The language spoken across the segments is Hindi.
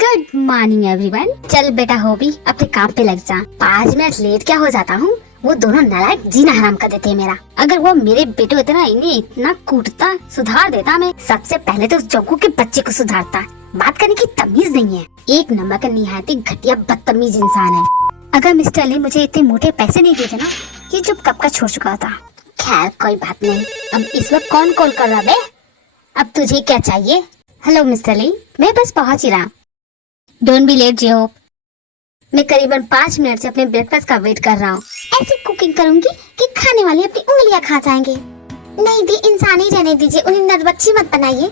Good morning everyone. चल बेटा हो भी अपने काम पे लग जा। 5 मिनट लेट क्या हो जाता हूँ, वो दोनों नालायक जीना हराम कर देते हैं मेरा। अगर वो मेरे बेटे को इन्हें इतना कूटता, सुधार देता, मैं सबसे पहले तो उस जोंकू के बच्चे को सुधारता। बात करने की तमीज नहीं है, एक नंबर का निहायती घटिया बदतमीज इंसान है। अगर मिस्टर ली मुझे इतने मोटे पैसे नहीं देते ना, ये जो कब का छोड़ चुका था। खैर कोई बात नहीं। अब इस वक्त कौन कॉल कर रहा है? अब तुझे क्या चाहिए? हेलो मिस्टर ली, मैं बस पहुंच ही रहा। डोंट बी लेट जियो। मैं करीबन 5 मिनट से अपने ब्रेकफास्ट का वेट कर रहा हूँ। ऐसी कुकिंग करूंगी कि खाने वाले अपनी उंगलियां खा जाएंगे। नहीं दी, इंसान ही रहने दीजिए, उन्हें नरबच्ची मत बनाइए।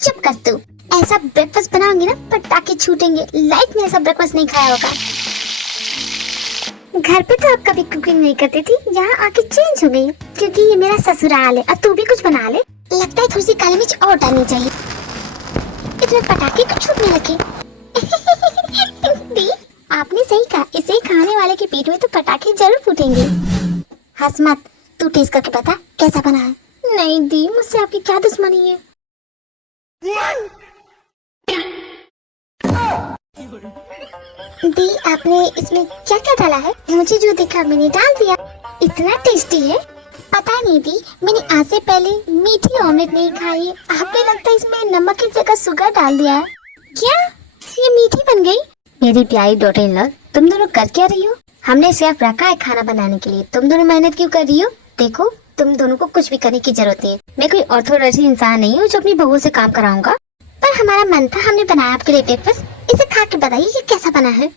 चुप कर तू। ऐसा ब्रेकफास्ट बनाऊंगी ना, पटाखे छूटेंगे। लाइफ में ऐसा ब्रेकफास्ट नहीं खाया होगा। घर पे तो आप कभी कुकिंग नहीं करती थी, यहाँ आके चेंज हो गई क्योंकि ये मेरा ससुराल है। और तू भी कुछ बना ले। लगता है थोड़ी सी काली मिर्च और डालनी चाहिए। इसमें पटाखे क्यों छूटने लगे? दी, आपने सही कहा, इसे खाने वाले के पेट में तो पटाखे जरूर फूटेंगे। हंस मत, तू टेस्ट करके बता कैसा बना है। नहीं दी, मुझसे आपकी क्या दुश्मनी है? दी, आपने इसमें क्या क्या डाला है? मुझे जो दिखा मैंने डाल दिया। इतना टेस्टी है? पता नहीं दी, मैंने आज से पहले मीठी ऑमलेट नहीं खाई। आपको लगता है इसमें नमक की जगह शुगर डाल दिया है क्या? ये मीठी बन गई। मेरी प्यारी डॉटर इन लॉ, तुम दोनों कर क्या रही हो? हमने सिर्फ रखा है खाना बनाने के लिए, तुम दोनों मेहनत क्यों कर रही हो? देखो, तुम दोनों को कुछ भी करने की जरूरत नहीं है। मैं कोई ऑर्थोडॉक्स इंसान नहीं हूँ जो अपनी बहू से काम कराऊंगा। पर हमारा मन था, हमने बनाया आपके लिए ब्रेकफास्ट। इसे खा के बताइए ये कैसा बना है।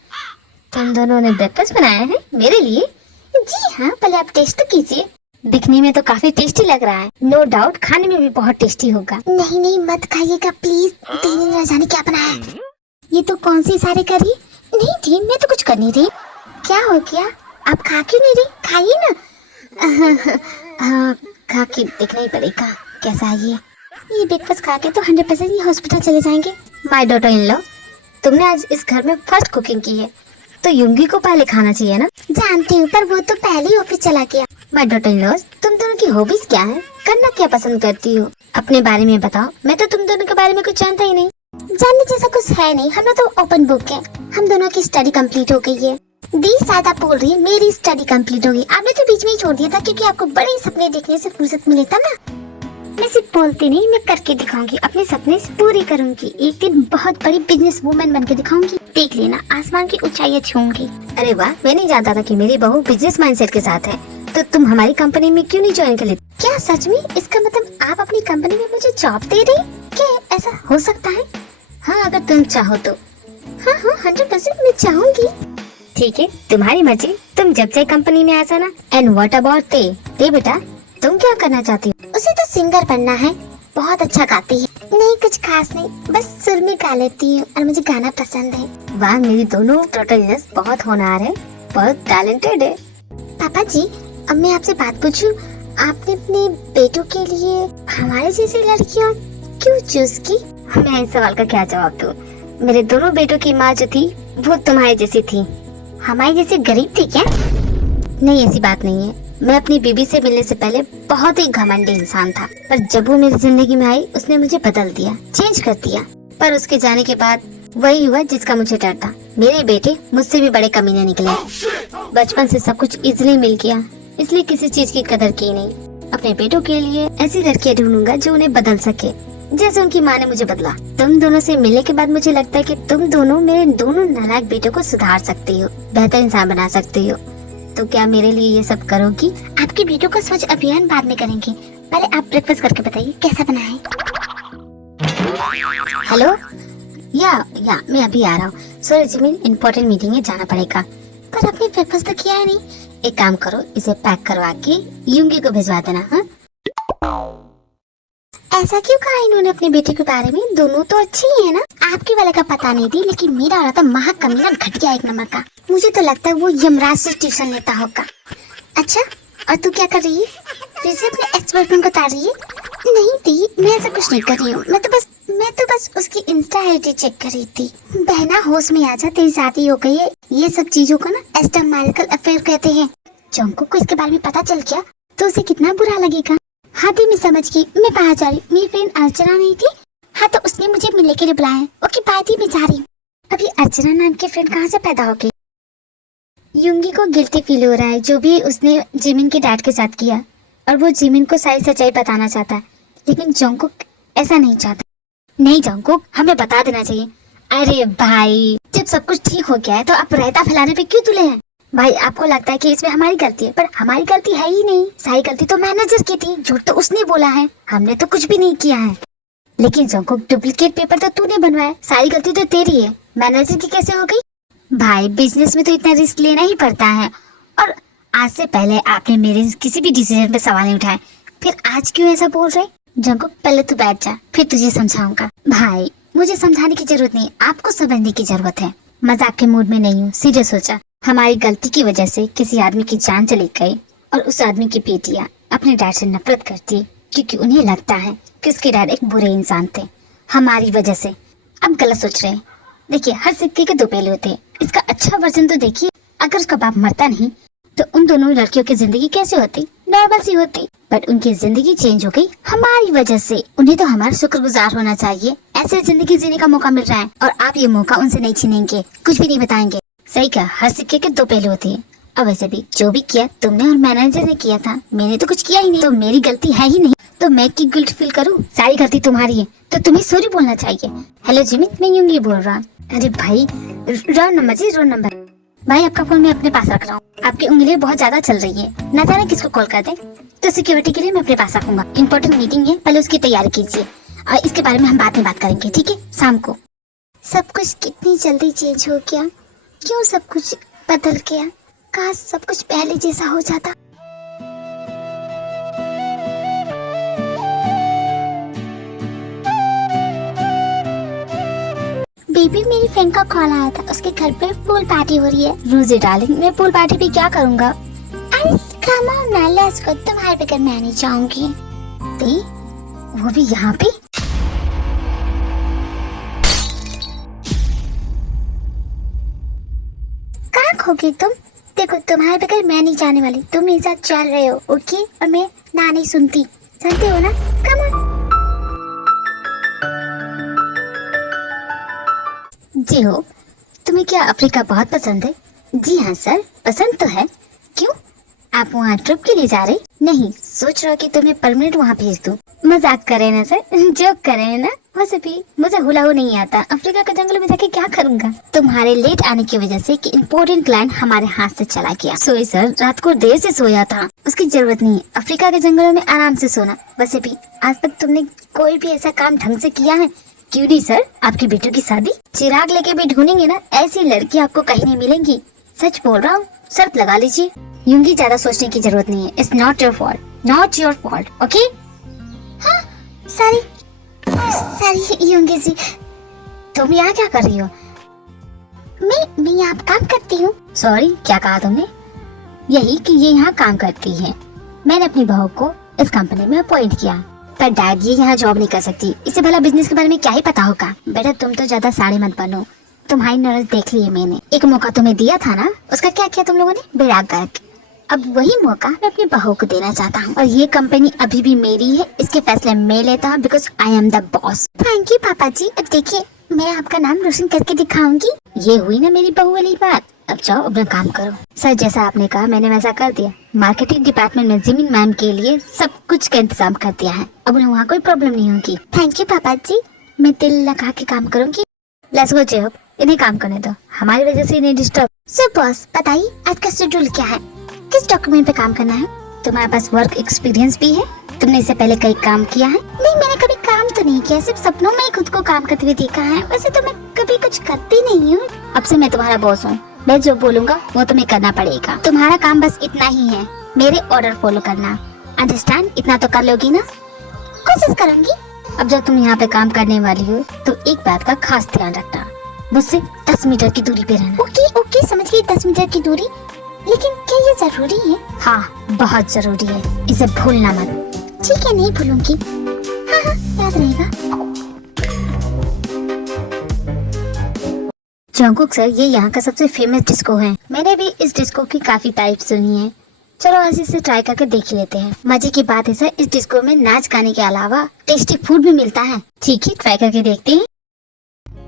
तुम दोनों ने ब्रेकफास्ट बनाया है मेरे लिए? जी हाँ, पहले आप टेस्ट तो कीजिए। दिखने में तो काफी टेस्टी लग रहा है। नो डाउट खाने में भी बहुत टेस्टी होगा। नहीं नहीं, मत खाइएगा प्लीज। देखने न जाने क्या बनाया है। ये तो कौन सी इशारे कर रही? नहीं थी, मैं तो कुछ कर नहीं रही। क्या हो गया? आप खा क्यों नहीं रही? खाइए ना। हाँ, खा के देखना ही पड़ेगा कैसा है ये ब्रेकफास्ट खा के तो 100% ये हॉस्पिटल चले जाएंगे। माय डॉटर इन लॉ, तुमने आज इस घर में फर्स्ट कुकिंग की है तो युंगी को पहले खाना चाहिए ना। जानती हूँ, पर वो तो पहले ही ऑफिस चला गया। माय डॉटर इन लॉ, तुम दोनों की हॉबीज क्या है? करना क्या पसंद करती हो? अपने बारे में बताओ। मैं तो तुम दोनों के बारे में कुछ जानता ही नहीं। जानने जैसा कुछ है नहीं, हम तो ओपन बुक है। हम दोनों की स्टडी कंप्लीट हो गई है। दी, शायद आप बोल रही है मेरी स्टडी कंप्लीट हो गई। आपने तो बीच में ही छोड़ दिया था क्योंकि आपको बड़े सपने देखने से फुर्सत मिले था ना। मैं सिर्फ बोलती नहीं, मैं करके दिखाऊंगी। अपने सपने पूरी करूंगी। एक दिन बहुत बड़ी बिजनेस वूमन बन के दिखाऊंगी। देख लेना, आसमान की ऊंचाइयां छूंगी। अरे वाह, मैं नहीं जानता था कि मेरी बहू बिजनेस माइंडसेट के साथ है। तो तुम हमारी कंपनी में क्यों नहीं ज्वाइन कर लेती? क्या सच में? इसका मतलब आप अपनी कंपनी में मुझे जॉब दे रही? क्या ऐसा हो सकता है? हाँ, अगर तुम चाहो तो। हाँ हाँ, 100% मैं चाहूंगी। ठीक है, तुम्हारी मर्जी। तुम जब चाहे कंपनी में आ जाना। एंड व्हाट अबाउट ते बेटा, तुम क्या करना चाहती हो? उसे तो सिंगर बनना है। बहुत अच्छा गाती है। नहीं, कुछ खास नहीं, बस सुर में गा लेती हूँ और मुझे गाना पसंद है। वाह, मेरी दोनों डॉटर बहुत होनहार है, बहुत टैलेंटेड है। पापा जी, अब मैं आपसे बात पूछूं, आपने अपने बेटों के लिए हमारे जैसी लड़कियाँ क्यों चूज की? मैं इस सवाल का क्या जवाब दूं? मेरे दोनों बेटों की माँ जो थी वो तुम्हारे जैसी थी। हमारी जैसी गरीब थी क्या? नहीं, ऐसी बात नहीं है। मैं अपनी बीबी से मिलने से पहले बहुत ही घमंडी इंसान था, पर जब वो मेरी जिंदगी में आई उसने मुझे बदल दिया, चेंज कर दिया। पर उसके जाने के बाद वही हुआ जिसका मुझे डर था। मेरे बेटे मुझसे भी बड़े कमीने निकले। बचपन से सब कुछ इजीली मिल गया, इसलिए किसी चीज की कदर की नहीं। अपने बेटों के लिए ऐसी लड़कियां ढूंढूंगा जो उन्हें बदल सके, जैसे उनकी माँ ने मुझे बदला। तुम दोनों से मिलने के बाद मुझे लगता है कि तुम दोनों मेरे दोनों नालायक बेटों को सुधार सकती हो, बेहतर इंसान बना सकती हो। तो क्या मेरे लिए ये सब करोगी? आपके बेटों का स्वच्छ अभियान बाद में करेंगे, पहले आप ब्रेकफास्ट करके बताइए कैसा बना है। हेलो, या मैं अभी आ रहा हूँ। सॉरी जिमिन, इम्पोर्टेंट मीटिंग में जाना पड़ेगा। पर आपने ब्रेकफास्ट तो किया है नहीं। एक काम करो, इसे पैक करवा के युंगी को भिजवा देना। हाँ, ऐसा क्यों कहा इन्होंने अपने बेटे के बारे में? दोनों तो अच्छी ही है ना। आपके वाले का पता नहीं थी, लेकिन मेरा वाला तो महा कमीना घटिया एक नंबर का। मुझे तो लगता है वो यमराज से ट्यूशन लेता होगा। अच्छा, और तू क्या कर रही है? फिर से अपने एक्स बॉयफ्रेंड को तार रही है? नहीं थी, मैं ऐसा कुछ नहीं कर रही हूँ। मैं तो बस उसकी इंस्टा आईडी चेक कर रही थी। बहना होश में आ जा, तेरी शादी हो गई है। ये सब चीजों को ना एक्स्ट्रा मैरिटल अफेयर कहते हैं। जोंकू को इसके बारे में पता चल गया तो उसे कितना बुरा लगेगा। हाँ दी, मैं समझ गई। मैं बाहर जा रही। मेरी फ्रेंड अर्चना नहीं थी? हाँ, तो उसने मुझे मिलने के लिए बुलाया है। ओके बाय दी, मैं जा रही हूँ। अभी अर्चना नाम की फ्रेंड कहाँ से पैदा हो गई? युंगी को गिल्टी फील हो रहा है जो भी उसने जिमिन के डैड के साथ किया, और वो जिमिन को सारी सच्चाई बताना चाहता है, लेकिन जंगकुक ऐसा नहीं चाहता। नहीं जंगकुक, हमें बता देना चाहिए। अरे भाई, जब सब कुछ ठीक हो गया है तो आप रायता फैलाने पे क्यों तुले हैं? भाई आपको लगता है कि इसमें हमारी गलती है, पर हमारी गलती है ही नहीं। सारी गलती तो मैनेजर की थी, झूठ तो उसने बोला है, हमने तो कुछ भी नहीं किया है। लेकिन जंगकुक, डुप्लीकेट पेपर तो तूने बनवाया, सारी गलती तो तेरी है, मैनेजर की कैसे हो गई? भाई बिजनेस में तो इतना रिस्क लेना ही पड़ता है, और आज से पहले आपने मेरे किसी भी डिसीजन पे सवाल नहीं उठाए, फिर आज क्यों ऐसा बोल रहे? जंगकुक पहले तू बैठ जा, फिर तुझे समझाऊंगा। भाई मुझे समझाने की जरूरत नहीं, आपको समझने की जरूरत है। मजाक के मूड में नहीं हूँ, सीरियस हो जा। हमारी गलती की वजह से किसी आदमी की जान चली गई, और उस आदमी की बेटियां अपने डैड से नफरत करती क्योंकि उन्हें लगता है कि उसके डैड एक बुरे इंसान थे। हमारी वजह से अब गलत सोच रहे हैं। देखिए, हर सिक्के के दो पहलू होते हैं। इसका अच्छा वर्जन तो देखिए, अगर उसका बाप मरता नहीं तो उन दोनों लड़कियों की जिंदगी कैसे होती? नॉर्मल सी होती, बट उनकी जिंदगी चेंज हो गई हमारी वजह से। उन्हें तो हमारा शुक्रगुजार होना चाहिए, ऐसे जिंदगी जीने का मौका मिल रहा है, और आप ये मौका उनसे नहीं छीनेंगे, कुछ भी नहीं बताएंगे। सही कहा, हर सिक्के के दो पहलू होते हैं। और वैसे भी जो भी किया तुमने और मैनेजर ने किया था, मैंने तो कुछ किया ही नहीं, तो मेरी गलती है ही नहीं, तो मैं की गिल्ट फील करूँ? सारी गलती तुम्हारी है, तो तुम्हें सॉरी बोलना चाहिए। हेलो जिमी, मैं यूंगी बोल रहा हूँ। अरे भाई, रॉन्ग नंबर जी, रॉन्ग नंबर। भाई आपका फोन मैं अपने पास रख रहा हूँ, आपकी उंगलियां बहुत ज्यादा चल रही है, ना जाने किसको कॉल कर दे, तो सिक्योरिटी के लिए मैं अपने पास रखूंगा। इंपॉर्टेंट मीटिंग है, पहले उसकी तैयारी कीजिए, और इसके बारे में हम बाद में बात करेंगे, ठीक है, शाम को। सब कुछ कितनी जल्दी चेंज हो गया, क्यों सब कुछ बदल गया? काश सब कुछ पहले जैसा हो जाता। बेबी, मेरी फ्रेंड का कॉल आया था, उसके घर पे पूल पार्टी हो रही है। रोजी डार्लिंग, मैं पूल पार्टी पे क्या करूँगा? अरे कम ऑन ना, लेट्स गो, तुम्हारे बगैर मैं नहीं जाऊंगी। वो भी यहाँ पे? कहाँ खो गई तुम? देखो, तुम्हारे बगैर मैं नहीं जाने वाली, तुम मेरे साथ चल रहे हो, ओके? और मैं ना नहीं सुनती, जानते हो ना? Come on. जी हो, तुम्हें क्या अफ्रीका बहुत पसंद है? जी हाँ सर, पसंद तो है। क्यों, आप वहाँ ट्रिप के लिए जा रहे? नहीं, सोच रहा कि तुम्हें परमानेंट वहाँ भेज दूँ। मजाक करे ना सर, जोक करे ना। वैसे भी मुझे हुला हो नहीं आता, अफ्रीका के जंगल में जाके क्या करूँगा? तुम्हारे लेट आने की वजह से कि इम्पोर्टेंट क्लाइंट हमारे हाथ से चला गया। सोई सर, रात को देर से सोया था, उसकी जरूरत नहीं है अफ्रीका के जंगलों में आराम से सोना। वैसे भी आज तक तुमने कोई भी ऐसा काम ढंग से किया है? क्यों नहीं सर, आपकी बेटों की शादी चिराग लेके भी ढूंढेंगे ना, ऐसी लड़की आपको कहीं नहीं मिलेंगी। सच बोल रहा हूँ, शर्त लगा लीजिए। यूंगी ज्यादा सोचने की जरूरत नहीं है, it's not your fault, not your fault, okay? हाँ, सॉरी सॉरी यूंगी जी। तुम यहाँ क्या कर रही हो? मैं यहाँ काम करती हूँ। सॉरी, क्या कहा तुमने? यही कि ये यहाँ काम करती है। मैंने अपनी बहू को इस कंपनी में अपॉइंट किया, पर डैड ये यहाँ जॉब नहीं कर सकती, इसे भला बिजनेस के बारे में क्या ही पता होगा। बेटा तुम तो ज्यादा साड़ी मत बनो, तुम्हारी नॉलेज देख ली है मैंने। एक मौका तुम्हें दिया था ना, उसका क्या किया तुम लोगों ने? बेड़ा गर्क। अब वही मौका मैं अपनी बहू को देना चाहता हूँ, और ये कंपनी अभी भी मेरी है, इसके फैसले मैं लेता हूँ, because I am the boss. Thank you पापा जी। अब देखिए, मैं आपका नाम रोशन करके दिखाऊंगी। ये हुई ना मेरी बहू वाली बात। अब जाओ अपना काम करो। सर, जैसा आपने कहा मैंने वैसा कर दिया। मार्केटिंग डिपार्टमेंट में जिमिन मैम के लिए सब कुछ का इंतजाम कर दिया है, अब उन्हें वहाँ कोई प्रॉब्लम नहीं होगी। थैंक यू पापा जी, मैं दिल लगा के काम करूंगी। लेट्स गो जेहब, इन्हें काम करने दो, हमारी वजह से इन्हें डिस्टर्ब। सर बॉस, बताइए आज का शेड्यूल क्या है? किस डॉक्यूमेंट पे काम करना है? तुम्हारे पास वर्क एक्सपीरियंस भी है? तुमने इससे पहले कहीं काम किया है? नहीं, मैंने कभी काम तो नहीं किया, सिर्फ सपनों में ही खुद को काम करते हुए देखा है। वैसे तो मैं कभी कुछ करती नहीं हूँ। अब से मैं तुम्हारा बॉस हूँ, मैं जो बोलूँगा वो तुम्हें करना पड़ेगा। तुम्हारा काम बस इतना ही है, मेरे ऑर्डर फॉलो करना, अंडरस्टैंड? इतना तो कर लोगी ना? कोशिश करूंगी। अब जब तुम यहाँ पे काम करने वाली हो तो एक बात का खास ध्यान रखना, मुझसे 10 मीटर की दूरी पे रहना। ओके ओके, समझ गई, 10 मीटर की दूरी। लेकिन क्या ये जरूरी है? हाँ, बहुत जरूरी है, इसे भूलना मत। ठीक है, नहीं भूलूंगी। हाँ हाँ, याद रहेगा। जंगकुक सर, ये यहाँ का सबसे फेमस डिस्को है, मैंने भी इस डिस्को की काफी तारीफ सुनी है। चलो आज इसे ट्राई करके देख लेते हैं। मजे की बात है सर, इस डिस्को में नाच गाने के अलावा टेस्टी फूड भी मिलता है। ठीक है, ट्राई करके देखते हैं।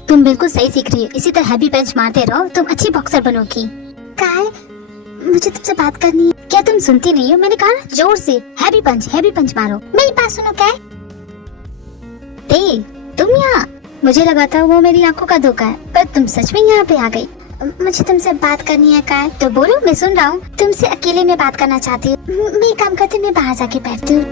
तुम बिल्कुल सही सीख रही हो, इसी तरह हैवी पंच मारते रहो, तुम अच्छी बॉक्सर बनोगी। काय, मुझे तुमसे बात करनी है। क्या तुम सुनती नहीं हो? मैंने कहा ना, जोर से हैवी पंच मारो। मेरी बात सुनो काय। तुम यहाँ? मुझे लगा था वो मेरी आंखों का धोखा है, पर तुम सच में यहाँ पे आ गई। मुझे तुमसे बात करनी है काय। तो बोलो, मैं सुन रहा हूँ। तुमसे अकेले में बात करना चाहती हूँ। मैं काम करती हूँ, मैं बाहर जाके बैठती हूँ।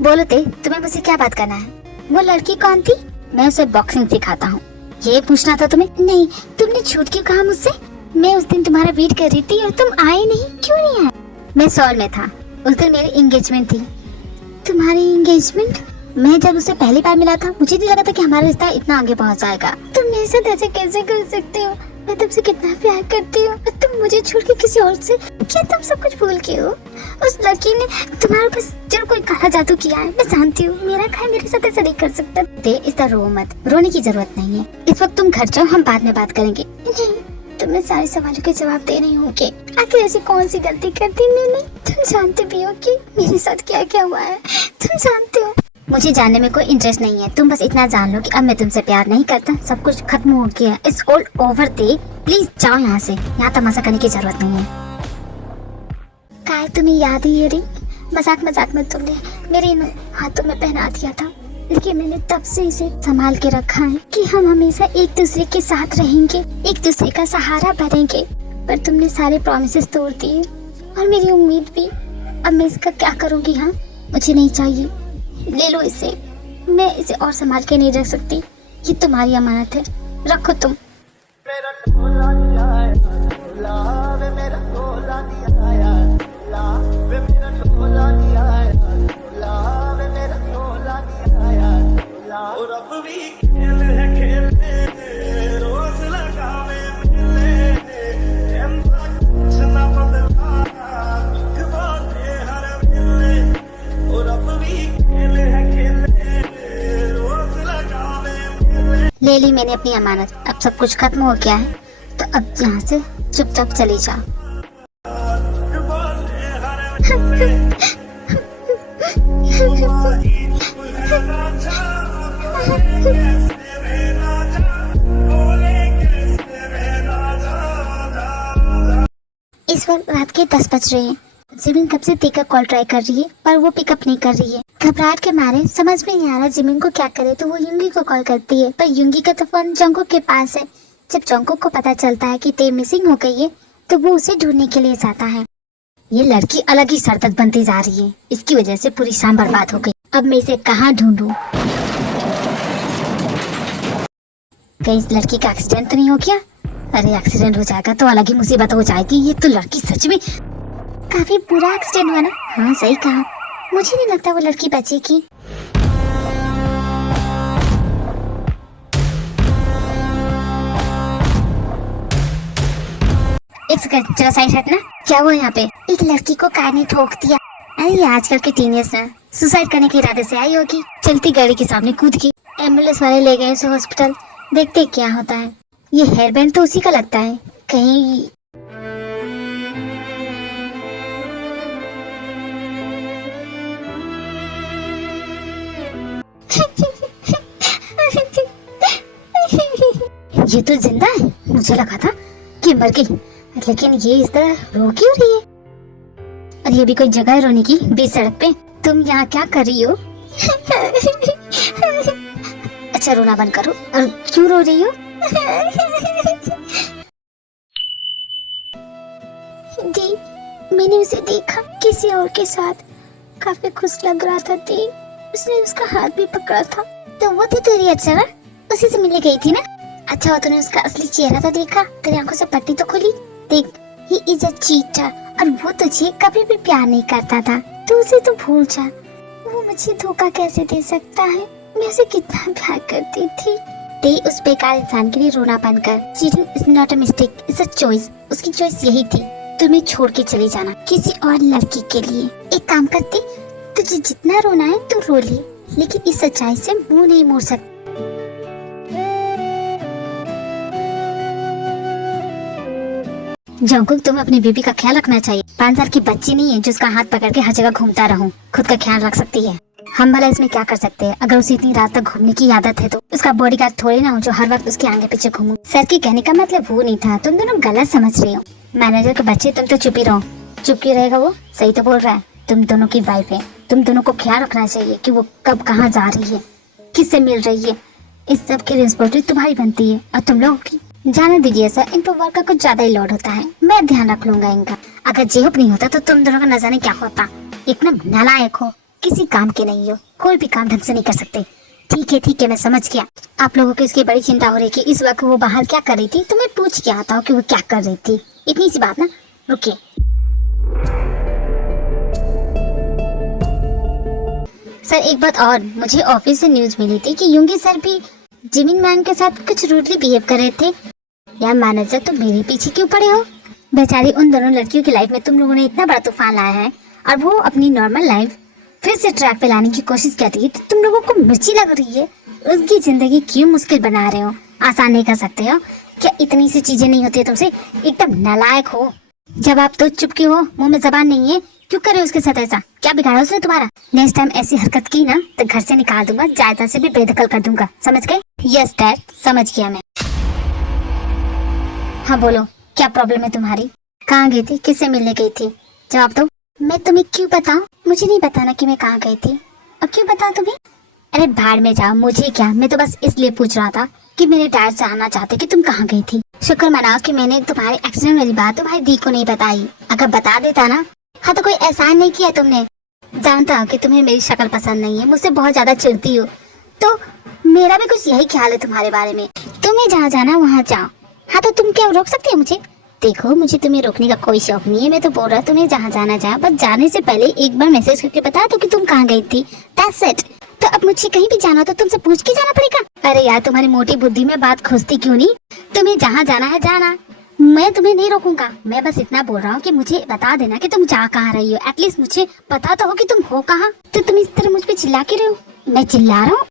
बोलो तुम्हें मुझसे क्या बात करना है? वो लड़की कौन थी? मैं उसे बॉक्सिंग सिखाता हूँ, ये पूछना था तुम्हें? नहीं, तुमने झूठ क्यों कहा मुझसे? मैं उस दिन तुम्हारा वेट कर रही थी और तुम आए नहीं। क्यों नहीं आए? मैं सॉल में था, उस दिन मेरी एंगेजमेंट थी। तुम्हारी एंगेजमेंट? मैं जब उससे पहली बार मिला था, मुझे नहीं लगा था कि हमारा रिश्ता इतना आगे पहुंच जाएगा। तुम मेरे साथ ऐसे कैसे कर सकते हो? मैं तुमसे कितना प्यार करती हूँ और तुम मुझे छोड़ के किसी और से। क्या तुम सब कुछ भूल गए हो? उस लड़की ने तुम्हारे ऊपर जरूर कोई काला जादू किया है, मैं जानती हूँ। मेरा भाई मेरे साथ ऐसा नहीं कर सकता। इस तरह रो मत, रोने की जरूरत नहीं है। इस वक्त तुम घर जाओ, हम बाद में बात करेंगे। नहीं, तुम्हें सारे सवालों के जवाब दे रही हूँ कि आखिर ऐसी कौन सी गलती कर दी मैंने? तुम जानते भी हो कि मेरे साथ क्या क्या हुआ है, तुम जानते हो। मुझे जानने में कोई इंटरेस्ट नहीं है, तुम बस इतना जान लो कि अब मैं तुमसे प्यार नहीं करता, सब कुछ खत्म हो गया। It's all over. प्लीज जाओ यहाँ से, यहाँ तमाशा करने की जरूरत नहीं है। काय, तुम्हें याद है ये रिंग? मजाक में तुमने मेरे इन हाथों में पहना दिया था, लेकिन मैंने तब से इसे संभाल के रखा है कि हम हमेशा एक दूसरे के साथ रहेंगे, एक दूसरे का सहारा बनेंगे। पर तुमने सारे प्रॉमिसेस तोड़ दिए और मेरी उम्मीद भी। अब मैं इसका क्या करूँगी? हाँ, मुझे नहीं चाहिए, ले लो इसे। मैं इसे और संभाल के नहीं रख सकती, ये तुम्हारी अमानत है, रखो तुम। ले ली मैंने अपनी अमानत, अब सब कुछ खत्म हो गया है, तो अब यहाँ से चुपचाप चली जाओ। इस वक्त रात के 10 बज रहे हैं। जिमिन कब से तेका कॉल ट्राई कर रही है पर वो पिकअप नहीं कर रही है। घबराहट के मारे समझ में नहीं आ रहा जिमिन को क्या करे, तो वो युंगी को कॉल करती है, पर युंगी का तो फोन जंगकुक के पास है। जब जंगकुक को पता चलता है कि ते मिसिंग हो गई है, तो वो उसे ढूंढने के लिए जाता है। ये लड़की अलग ही सरदर्द बनती जा रही है, इसकी वजह से पूरी शाम बर्बाद हो गई। अब मैं इसे कहाँ ढूंढूं? कहीं इस लड़की का एक्सीडेंट तो नहीं हो गया? अरे एक्सीडेंट हो जाएगा तो अलग ही मुसीबत हो जाएगी। ये तो लड़की सच में काफी बुरा एक्सीडेंट हुआ ना? हाँ सही कहा। मुझे नहीं लगता वो लड़की बचेगी। एक सेकंड, जरा साइड हटना। क्या हुआ यहाँ पे? एक लड़की को कार ने ठोक दिया। अरे आजकल के टीनेजर्स ना सुसाइड करने के इरादे से आई होगी, चलती गाड़ी के सामने कूद गई। एम्बुलेंस वाले ले गए उसे हॉस्पिटल, देखते क्या होता है। ये हेयर बैंड तो उसी का लगता है कहीं। ये तो जिंदा है, मुझे लगा था कि मर गई, लेकिन ये इस तरह रो क्यों रही है? और ये भी कोई जगह है रोने की बीच सड़क पे? तुम यहाँ क्या कर रही हो? अच्छा रोना बंद करो। और क्यों रो रही हो? दी, मैंने उसे देखा किसी और के साथ, काफी खुश लग रहा था। दी, उसने उसका हाथ भी पकड़ा था। तो वो थी तेरी अच्छा ना, उसी से मिलने गई थी ना? अच्छा हो तूने उसका असली चेहरा तो देखा, तेरी आंखों से पट्टी तो खुली। देख, ही इज अ चीटर और वो तुझे कभी भी प्यार नहीं करता था, तू उसे तो भूल जा। वो मुझे धोखा कैसे दे सकता है? मैं उसे कितना प्यार करती थी। ते उस बेकार इंसान के लिए रोना बंद कर। Cheating is not a mistake, it's a choice. उसकी चॉइस यही थी, तुम्हें छोड़ के चले जाना किसी और लड़की के लिए। एक काम करती, तुझे जितना रोना है तू रो ले, लेकिन इस सच्चाई से मुंह नहीं मोड़ सकती। जंगकुक, तुम्हें अपनी बेबी का ख्याल रखना चाहिए। 5 साल की बच्ची नहीं है जिसका हाथ पकड़ के हर जगह घूमता रहूं। खुद का ख्याल रख सकती है। हम भला इसमें क्या कर सकते हैं? अगर उसे इतनी रात तक घूमने की आदत है तो उसका बॉडीगार्ड थोड़ी ना हो जो हर वक्त उसके आगे पीछे घूमूं। सर के कहने का मतलब वो नहीं था, तुम दोनों गलत समझ रही हो। मैनेजर के बच्चे, तुम तो चुप ही रहो। चुप क्यों रहेगा? वो सही तो बोल रहा है, तुम दोनों की वाइफ है। तुम दोनों को ख्याल रखना चाहिए कि वो कब कहाँ जा रही है, किससे मिल रही है। इस सब की रिस्पॉन्सिबिलिटी तुम्हारी बनती है और तुम लोगों की। जाने दीजिए सर, इन पर वर्क का कुछ ज्यादा ही लोड होता है, मैं ध्यान रख लूंगा इनका। अगर जेहूप नहीं होता तो तुम दोनों का न जाने क्या होता। एकदम नालायक हो, किसी काम के नहीं हो, कोई भी काम ढंग से नहीं कर सकते। ठीक है, मैं समझ गया। आप लोगों को इसकी बड़ी चिंता हो रही कि इस वक्त वो बाहर क्या कर रही थी, तो मैं पूछ के आता हूँ कि वो क्या कर रही थी। इतनी सी बात ना, रुकिए। सर एक बात और, मुझे ऑफिस से न्यूज मिली थी कि युंगी सर भी जिमिन मैन के साथ कुछ रूडली बिहेव कर रहे थे। यार मैनेजर, तो मेरे पीछे क्यों पड़े हो? बेचारी उन दोनों लड़कियों की लाइफ में तुम लोगों ने इतना बड़ा तूफान लाया है और वो अपनी नॉर्मल लाइफ फिर से ट्रैक पे लाने की कोशिश कर रही है, तो तुम लोगों को मिर्ची लग रही है। उनकी जिंदगी क्यों मुश्किल बना रहे हो? आसान नहीं कर सकते हो क्या? इतनी सी चीजें नहीं होती है तुमसे? एकदम नालायक हो। जब आप तो चुप क्यों हो? मुंह में जबान नहीं है? क्यों करे उसके साथ ऐसा? क्या बिगाड़ा उसने तुम्हारा? नेक्स्ट टाइम ऐसी हरकत की ना तो घर से निकाल दूंगा, जायदाद से भी बेदखल कर दूंगा, समझ गए? यस डैड, समझ गया मैं। हाँ बोलो, क्या प्रॉब्लम है तुम्हारी? कहाँ गई थी? किससे मिलने गई थी? जवाब दो। मैं तुम्हें क्यों बताऊं? मुझे नहीं बताना कि मैं कहाँ गई थी। अब क्यों बताऊं तुम्हें? अरे भाड़ में जाओ, मुझे क्या। मैं तो बस इसलिए पूछ रहा था कि मेरे डैड जानना चाहते कि तुम कहाँ गई थी। शुक्र मनाओ कि मैंने तुम्हारे एक्सीडेंट वाली बात तुम्हारी दी को नहीं बताई। अगर बता देता ना, हाँ तो कोई एहसान नहीं किया तुमने। जानता हूँ कि तुम्हें मेरी शक्ल पसंद नहीं है, मुझसे बहुत ज्यादा चिढ़ती हो, तो मेरा भी कुछ यही ख्याल है तुम्हारे बारे में। तुम्हें जहाँ जाना वहाँ जाओ। हाँ तो तुम क्या रोक सकते हो मुझे? देखो, मुझे तुम्हें रोकने का कोई शौक नहीं है। मैं तो बोल रहा तुम्हें जहाँ जाना जाओ, बस जाने से पहले एक बार मैसेज करके बता दो कि तुम कहाँ गई थी। That's it. तो अब मुझे कहीं भी जाना तो तुमसे पूछ के जाना पड़ेगा। अरे यार, तुम्हारी मोटी बुद्धि में बात घुसती क्यों नहीं? तुम्हें जहाँ जाना है जाना, मैं तुम्हें नहीं रोकूंगा। मैं बस इतना बोल रहा हूँ कि मुझे बता देना कि तुम जा कहाँ रही हो। एटलीस्ट मुझे पता तो हो कि तुम हो कहाँ। तो तुम इस तरह मुझ पे चिल्ला के रहे हो? मैं चिल्ला रहा हूँ?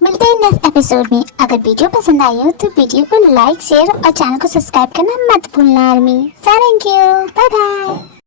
मिलते हैं नेक्स्ट एपिसोड में। अगर वीडियो पसंद आई हो तो वीडियो को लाइक, शेयर और चैनल को सब्सक्राइब करना मत भूलना army. Thank you, bye bye.